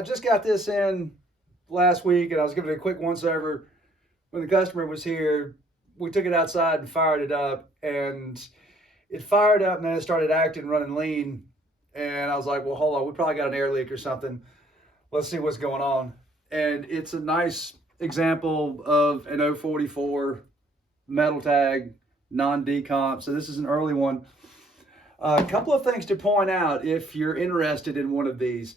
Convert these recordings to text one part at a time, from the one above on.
I just got this in last week, and I was giving it a quick once over when the customer was here. We took it outside and fired it up, and it fired up, and then it started acting running lean. And I was like, well, hold on, we probably got an air leak or something. Let's see what's going on. And it's a nice example of an 044 metal tag, non-decomp. So this is an early one. A couple of things to point out if you're interested in one of these,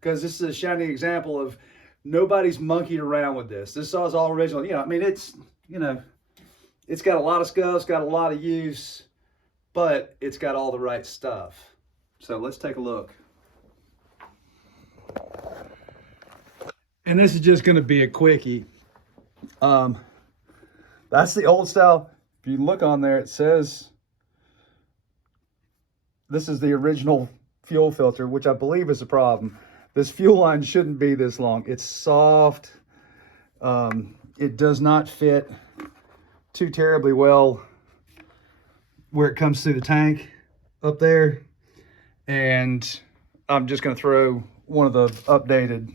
because this is a shining example of nobody's monkeyed around with this. This saw is all original. I mean, it's got a lot of scuffs, got a lot of use, but it's got all the right stuff. So let's take a look. And this is just going to be a quickie. That's the old style. If you look on there, it says this is the original fuel filter, which I believe is a problem. This fuel line shouldn't be this long. It's soft. It does not fit too terribly well where it comes through the tank up there. And I'm just going to throw one of the updated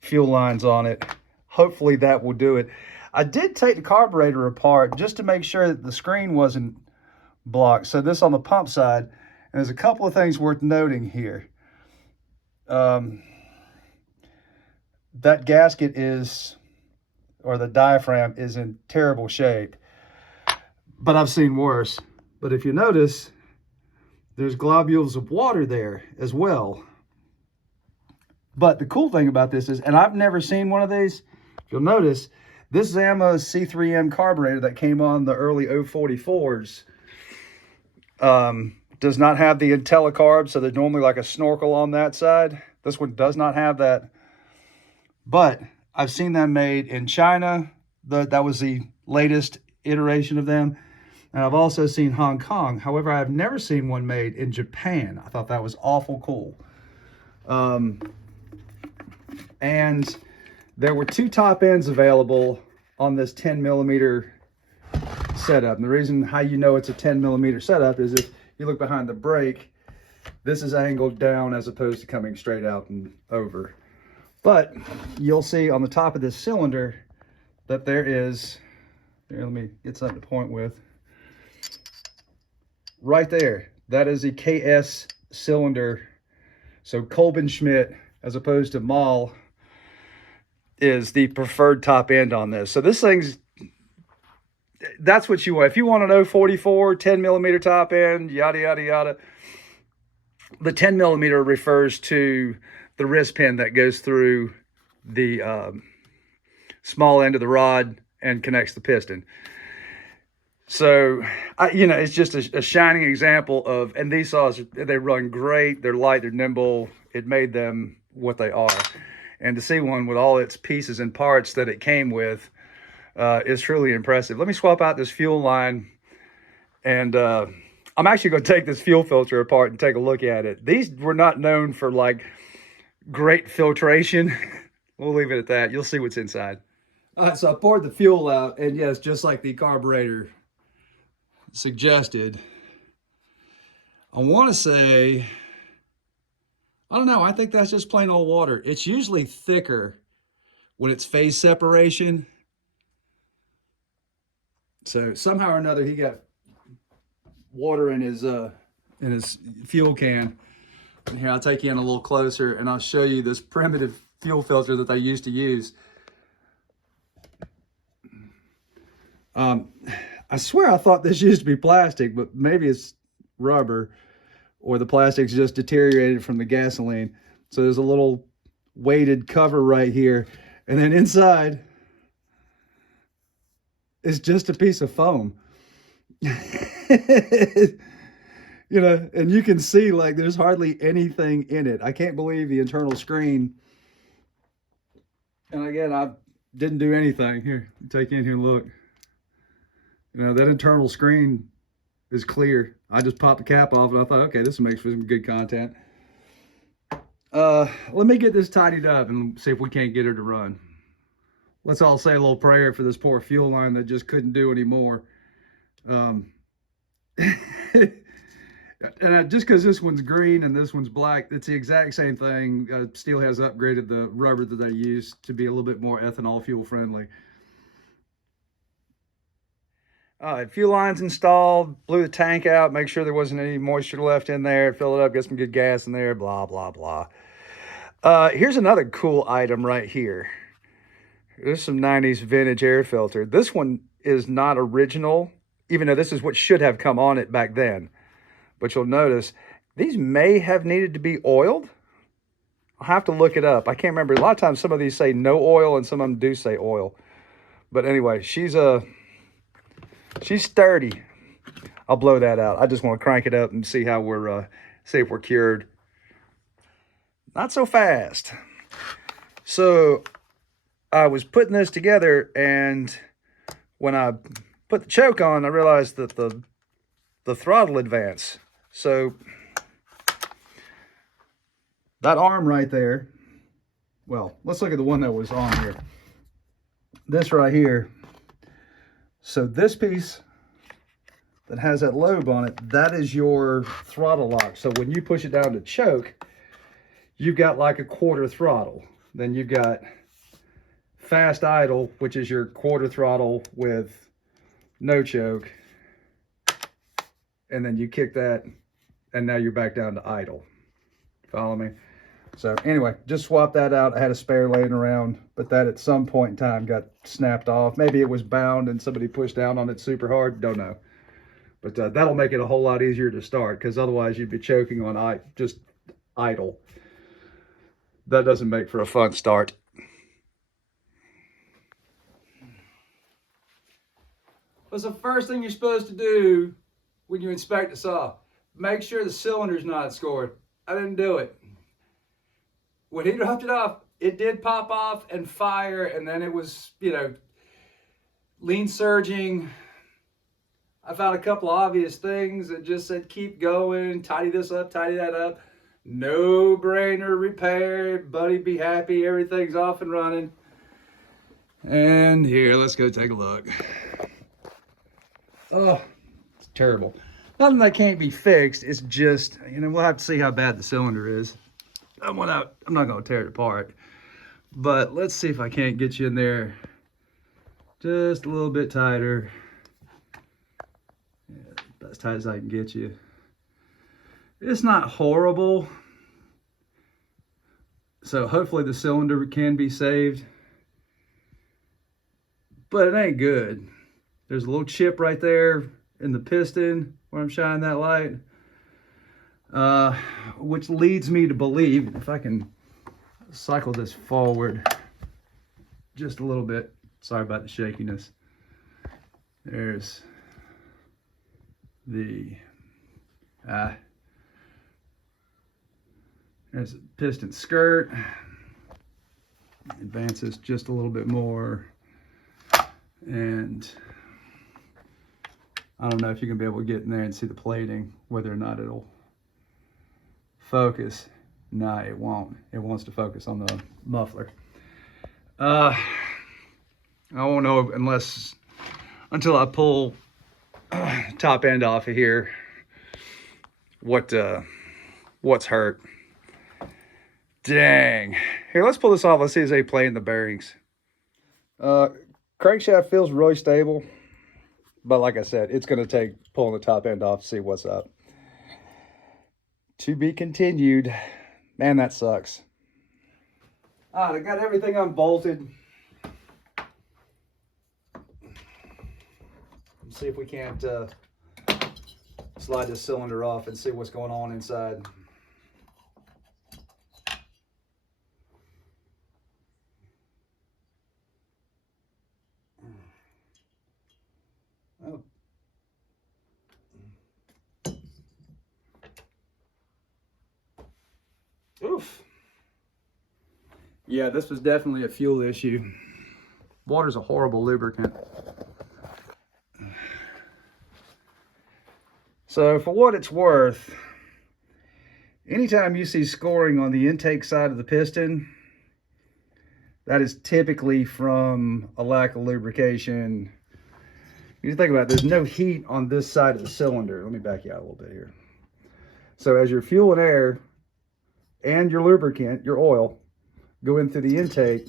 fuel lines on it. Hopefully that will do it. I did take the carburetor apart just to make sure that the screen wasn't blocked. So this on the pump side, and there's a couple of things worth noting here. That gasket is, or the diaphragm is in terrible shape, but I've seen worse. But if you notice, there's globules of water there as well. But the cool thing about this is, and I've never seen one of these, if you'll notice, this is Ammo's C3M carburetor that came on the early 044s. Does not have the IntelliCarb, so there's normally like a snorkel on that side. This one does not have that. But I've seen them made in China. That was the latest iteration of them. And I've also seen Hong Kong. However, I've never seen one made in Japan. I thought that was awful cool. And there were two top ends available on this 10 millimeter setup. And the reason how you know it's a 10 millimeter setup is if you look behind the brake, this is angled down as opposed to coming straight out and over. But you'll see on the top of this cylinder that there is, here, let me get something to point with. Right there, that is a KS cylinder. So Kolben Schmidt, as opposed to Mahle, is the preferred top end on this. So this thing's, that's what you want. If you want an 044, 10 millimeter top end, yada, yada, yada. The 10 millimeter refers to the wrist pin that goes through the small end of the rod and connects the piston. So, it's just a shining example of, and these saws, they run great. They're light, they're nimble. It made them what they are. And to see one with all its pieces and parts that it came with is truly impressive. Let me swap out this fuel line, and I'm actually going to take this fuel filter apart and take a look at it. These were not known for like great filtration. We'll leave it at that. You'll see what's inside. All right, so I poured the fuel out, and yes, just like the carburetor suggested, I want to say, I don't know, I think that's just plain old water. It's usually thicker when it's phase separation. So somehow or another, he got water in his fuel can. And here, I'll take you in a little closer, and I'll show you this primitive fuel filter that they used to use. I swear I thought this used to be plastic, but maybe it's rubber, or the plastic's just deteriorated from the gasoline. So there's a little weighted cover right here, and then inside is just a piece of foam. And you can see like there's hardly anything in it. I can't believe the internal screen. And again, I didn't do anything. Here, take in here and look. That internal screen is clear. I just popped the cap off and I thought, okay, this will make for some good content. Let me get this tidied up and see if we can't get her to run. Let's all say a little prayer for this poor fuel line that just couldn't do anymore. And just because this one's green and this one's black, it's the exact same thing. Stihl has upgraded the rubber that they use to be a little bit more ethanol fuel friendly. Fuel lines installed, blew the tank out, make sure there wasn't any moisture left in there, fill it up, get some good gas in there, blah, blah, blah. Here's another cool item right here. There's some 90s vintage air filter. This one is not original, even though this is what should have come on it back then. But you'll notice these may have needed to be oiled. I'll have to look it up. I can't remember. A lot of times some of these say no oil and some of them do say oil. But anyway, she's sturdy. I'll blow that out. I just want to crank it up and see how we're see if we're cured. Not so fast. So I was putting this together, and when I put the choke on, I realized that the throttle advanced. So that arm right there, well, let's look at the one that was on here. This right here. So this piece that has that lobe on it, that is your throttle lock. So when you push it down to choke, you've got like a quarter throttle. Then you've got fast idle, which is your quarter throttle with no choke. And then you kick that, and now you're back down to idle. Follow me? So anyway, just swap that out. I had a spare laying around, but that at some point in time got snapped off. Maybe it was bound and somebody pushed down on it super hard. Don't know. But that'll make it a whole lot easier to start, because otherwise you'd be choking on just idle. That doesn't make for a fun start. What's the first thing you're supposed to do when you inspect the saw? Make sure the cylinder's not scored. I didn't do it. When he dropped it off, it did pop off and fire, and then it was, lean surging. I found a couple of obvious things that just said, keep going, tidy this up, tidy that up. No brainer repair, buddy, be happy, everything's off and running. And here, let's go take a look. Oh, it's terrible. Nothing that can't be fixed. It's just, we'll have to see how bad the cylinder is. I'm not going to tear it apart. But let's see if I can't get you in there just a little bit tighter. Yeah, as tight as I can get you. It's not horrible. So hopefully the cylinder can be saved. But it ain't good. There's a little chip right there in the piston where I'm shining that light. Which leads me to believe, if I can cycle this forward just a little bit. Sorry about the shakiness. There's the there's a piston skirt. Advances just a little bit more, and I don't know if you can be able to get in there and see the plating, whether or not it'll focus. No, it won't. It wants to focus on the muffler. I won't know until I pull top end off of here what's hurt. Dang. Here, let's pull this off. Let's see if they play in the bearings. Crankshaft feels really stable, but like I said, it's going to take pulling the top end off to see what's up. To be continued. Man, that sucks. All right, I got everything unbolted. Let's see if we can't slide this cylinder off and see what's going on inside. Oh. Oof. Yeah, this was definitely a fuel issue. Water's a horrible lubricant. So for what it's worth, anytime you see scoring on the intake side of the piston, that is typically from a lack of lubrication. You think about it, there's no heat on this side of the cylinder. Let me back you out a little bit here. So as your fuel and air and your lubricant, your oil, go in through the intake,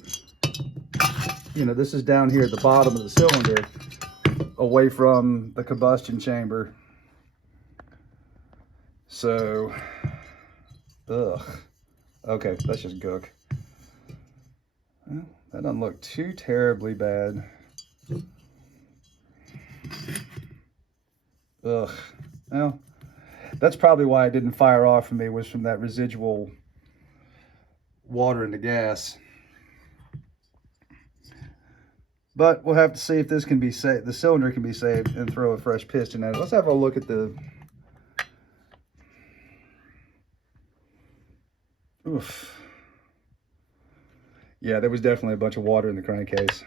you know, this is down here at the bottom of the cylinder, away from the combustion chamber. So, ugh. Okay, that's just gook. Well, that doesn't look too terribly bad. Ugh. Well, that's probably why it didn't fire off for me, was from that residual water in the gas. But we'll have to see if this can be saved, the cylinder can be saved, and throw a fresh piston at it. Let's have a look at the... Oof. Yeah, there was definitely a bunch of water in the crankcase.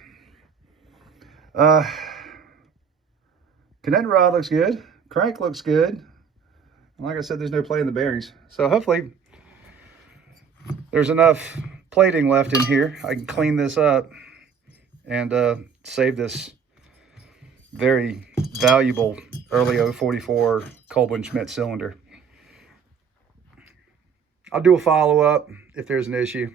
Connecting rod looks good. Crank looks good. Like I said, there's no play in the bearings. So hopefully there's enough plating left in here. I can clean this up and save this very valuable early 044 Kolb & Schmidt cylinder. I'll do a follow-up if there's an issue.